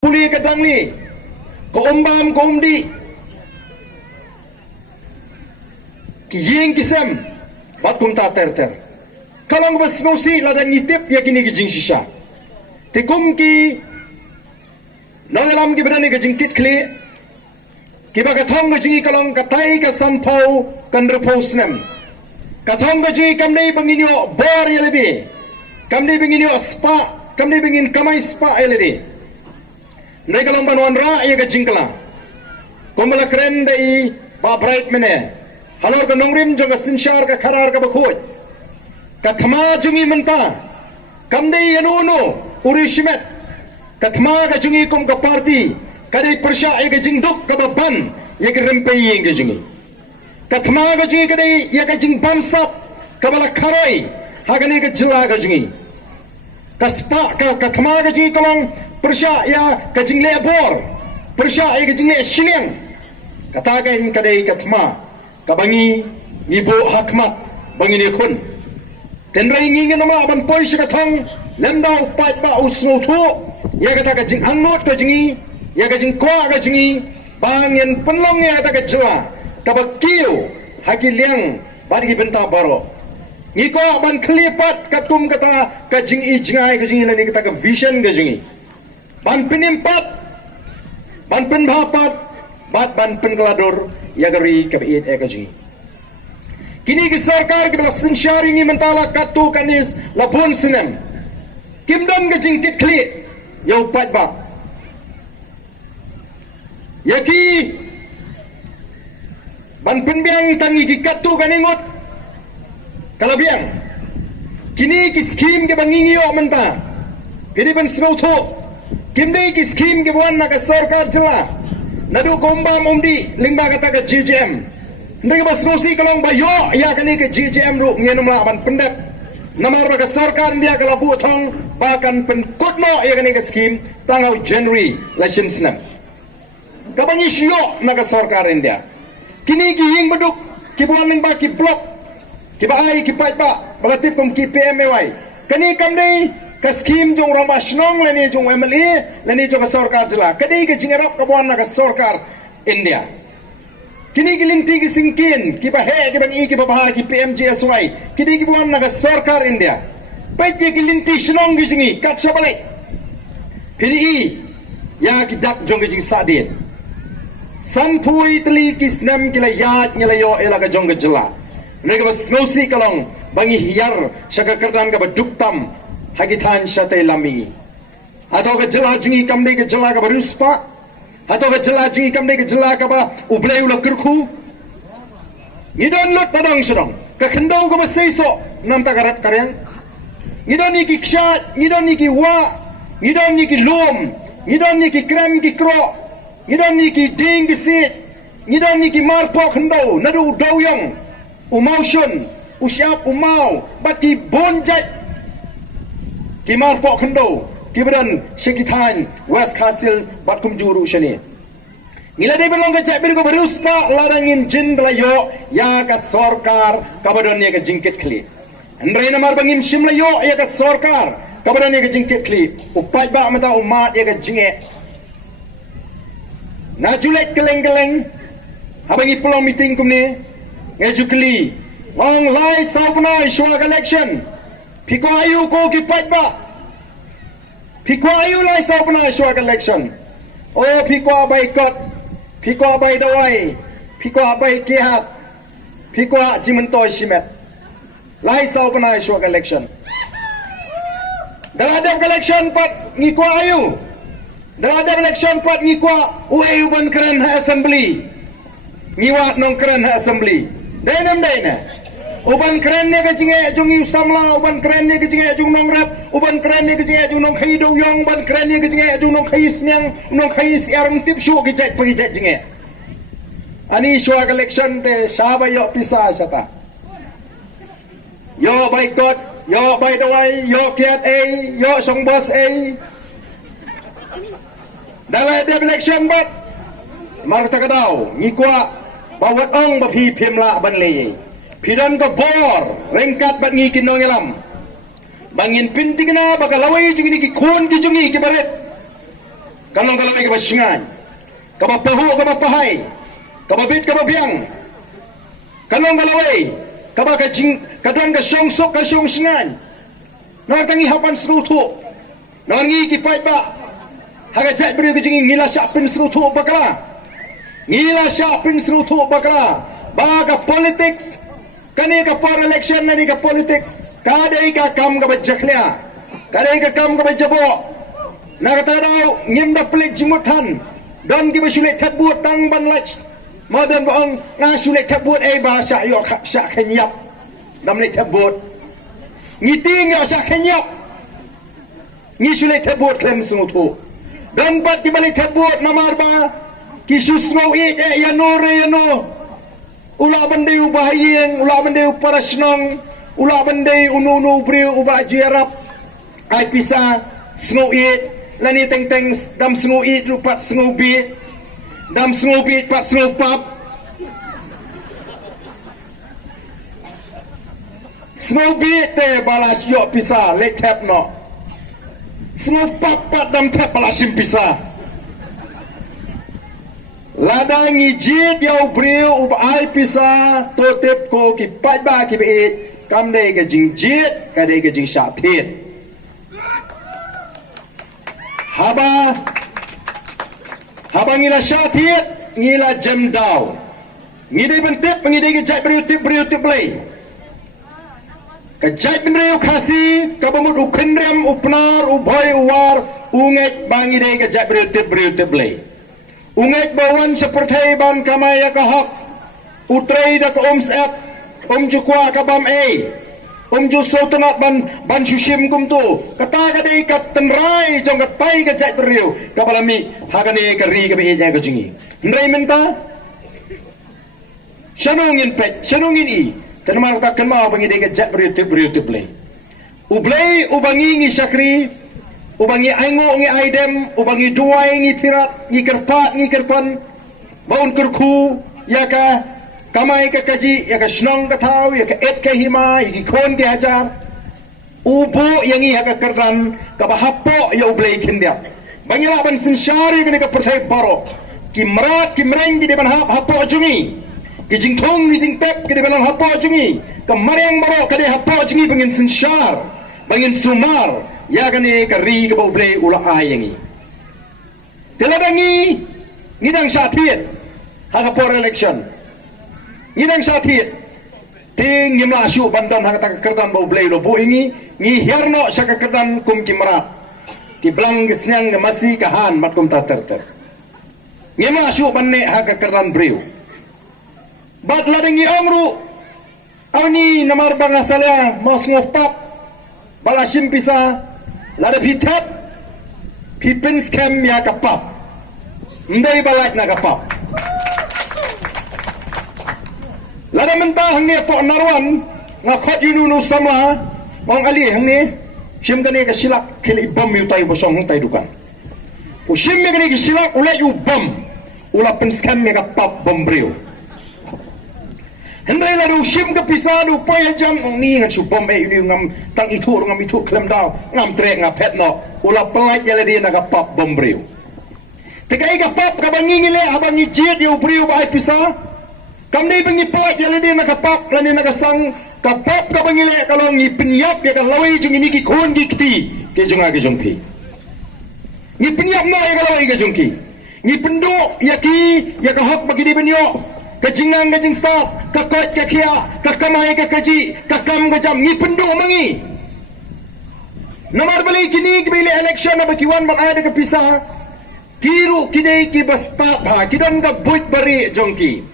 Puli kadang ni ko umbam ko umdi ki ying kisem bat kum ta ter kalang bas ngosi ladang ngitip ya kini ki jing shisha te kum ki nangalam ki berani ki jing kit kli ki ba kathong ki jing kalang katai ka sampau kan repos nem kathong ki jing kam nei banginyo bor yelebi kam nei banginyo spa kam nei bangin kamai spa yelebi mereka lang banuan ra ya ka jingkala komala kren dei ba bright mene halor ka nongrim jo ka sinshar ka kharar ka bakhoj ka thama jungi manta kam dei yanuno urishmet ka thama ka jungi kom ka party ka dei persha ya ka jingduk ka ban ya ka rempe yeng ka jungi ka thama ka jungi ka dei ya ka jing bansap ka bala kharoi ha ka ni ka jila ka jungi ka spa ka thama ka jungi kolong persya ya kajing lebor persya ya kajing le shiliang katakan kadai katma kabangi nibo hakmat bangi ni kun tenrai ngi nama ban poi shakathang lemdau pat ba usno thu ya kata kajing angot kajing ya kajing kwa kajing bangin penlong ya kata kajla kabakio hakiliang bagi benta baro ngiko ban klipat katum kata kajing ijngai kajing ni kata ka vision kajing ban penimpat ban penbapat bat ban penkeladur ya gari kabiit ekaji kini ki sarkar ki bala sinshari ni mentala katu kanis lapun sinem kimdam ke jingkit kli ya upat ba yaki ban penbiang tangi ki katu kaningot kalabiang kini ki skim ke bangingio menta kini ban smauto kimdei ki skim ke buan naga sarkar jela nadu kombam umdi lingba kata ke JJM ndai bas ngosi kalong bayo ya kani ke JJM ru ngenum la ban pendep namar naga sarkar dia kala bu thong bahkan pen kutno ya kani ke skim tangau January license na kabanyi shio naga sarkar india kini ki ying beduk ki buan lingba ki blok ki bai ki pai ba balatip kum ki PMAY kani kamdei ka skim jong ramba shnong leni jong MLA leni jong sarkar jela kadai ke jingarap ka bon na ka sarkar India kini gilinti ki singkin ki ba he ki ban i ki ba ha ki PMJSY kini ki bon na ka sarkar India petje gilinti shnong gi jingi kat sabale pini ya ki dak jong gi jing sadin sampui tli ki snam ki la yat ngela yo ela ka jong jela nega ba snosi kalong bangi hiyar shaka kardan ka ba duktam hagitan syate lami atau ke jela jingi kamde ke jela ka baruspa atau ke jela jingi kamde ke jela ka ba ubleu la kurku ngidon lot padang serong ka khendau ka basaiso nam ta karat karyang ngidon ni ki kshat ngidon ni ki wa ngidon ni ki lom ngidon ni ki krem ki kro ngidon ni ki ding ki sit ngidon ni ki marpo khendau nadu dawyang umaushun usyap umau bati bonjat kimar pok kendo kiberan sekitan west kasil bat kumjuru shani ngila de belong ke cek ko beruspa larangin jin layo ya ka sarkar kabadan ya ka jingkit kli andre namar bangim sim layo ya ka sarkar kabadan ya ka jingkit kli upat ba mata umat ya ka jinge na julet keleng-keleng habangi pelong meeting kumni ngejukli long lai saupna ishwa election Piko ayu ko kipat ba? Piko ayu lai sa puna short election. Oh piko abay kot, piko abay dawai, piko abay kihat, piko jimentoy shimet. Lai sa puna short election. Daladang election pat ngiko ayu. Daladang election pat ngiko uay uban keren ha assembly. Ngiwat nong keren ha assembly. Dainam daina. Uban keren ne ke jinge jungi samla uban keren ne ke jinge jung nong rap uban keren ne ke jinge jung nong khai do yong uban keren ne ke jinge jung nong khai snyang nong khai siarm tip shu ke jat pagi jat jinge ani shwa election te shaba yo pisa sata yo boycott yo by the way yo kiat a yo song boss a dalam de election bat marta kadau ngikwa bawat ong bapi pimla ban le Pidan ko bor rengkat bat ngi kinong elam bangin pinti kena bakalawai jungi ki kon ki jungi ki baret kalong kalawai ka basingan, ka bapahu ka bapahay, ka babit ka babiang, kalong kalawai ka bakajing kadang ka syongsok ka syongsingan, nang hapan serutu, nang kipai ba, hagajat beri ka jing ngila syapin serutu bakala, ngila syapin serutu bakala, baga politics, kani ka for election nani ka politics, kadai ka kam ka bajaklia, kadai ka kam ka bajabo, nakatadaw ngimda pelik jimutan, dan ki basulit tabut tang banlach, madan boong nga sulit tabut ba sa yo sa kenyap, namlit tabut, ngiting yo sa kenyap, ngi sulit tabut klem sungutu, dan bat ki balik tabut namarba, ki susno yano, ula bandai ubahayeng, ula bandai uparasnong, ula bandai unu briu ubah jerap, ay pisa snowit, lani teng dam snowit rupat snowbit, dam snowbit pat snowpap, snowbit te balas yo pisa lek tap no, snowpap pat dam tap balasim pisa. Ladang ngijit yau briu ubai pisa totep ko ki ba ki beit kam dei ka jing jit ka dei ka jing syapit haba ngila syapit ngila jam daw ngidei bentip ngidei ka jai briu tip lei ka jai briu khasi ka bamut ukhenrem upnar uboy uwar unget bangi dei ka jai briu tip lei ungek bawan seperti ban kamaya kahak utrai dak sep jukwa kabam ju sultanat ban sushim kumtu kata kadai kat tenrai jong katai ka jai beriu kapalami hagani kari ka bi nya ka jingi ndrai menta shanungin i kanmar tak kanma bangi de ka jai beriu tiplei ublei ubangi ngi syakri ubangi aingo ngi aidem, ubangi duai ngi pirat, ngi kerpat, ngi kerpan, baun kerku, ya ka kamai ka kaji, ya ka shnong ka tau, ya ka et ka hima, ya ki kon ke hajar, ubo yang ngi haka kerdan, ka bahapo ya ublei kindiap. Bangi laban sensyari kini ka pertai baro, ki merat, ki mereng di depan hapo jungi, ki jingtong, ki jingtep, ki depan hapo jungi, ka mareng baro, ka de hapo jungi bangin sensyar, bangin sumar, ya kani kari ke bau blei ula ayangi teladangi ngidang syatiet haka for election ngidang syatiet ting ngimla asyu bandan haka kerdan bau blei lo bu ingi ngi herno syaka kerdan kum kimrat ki blang gesnyang masih kahan mat kum tater ngimla asyu banne haka kerdan breu bat ladangi ongru awni namar bangasala mas ngopap balasim pisa lada pitap pipin scam ya kapap ndai balak na kapap lada mentah hang ni pok narwan ngakot yununu sama mong ali hang ni sim kani ka silak kili bom yu tai bosong hang tai dukan usim me kani ka silak ula yu bom ula pin scam ya kapap bom breu hendai la du sim ka pisadu paya jam ni ngan su bom ini ngam tang itu klem daw ngam trek ngapet no ula pelaj ya dia na kapap bom breu tekai kapap ka bangi ngile abangi jit yu breu ba pisa kam dei bangi pelaj ya dia na kapap lan na kasang kapap ka bangi le kalau ngi pinyap ya ka lawai jing ini ki kon gi kti ke junga ke jungpi ngi pinyap no ya ka lawai ke jungki ngi pendo ya ki ya ka hok bagi di benyo kajingang kajing start kakot kakia kakamai kakaji kakam kajam ngi pendu mangi nomor balik kini kibili election na bakiwan man ada kepisah kiru kidai ki bastat ha kidon ka buit bari jongki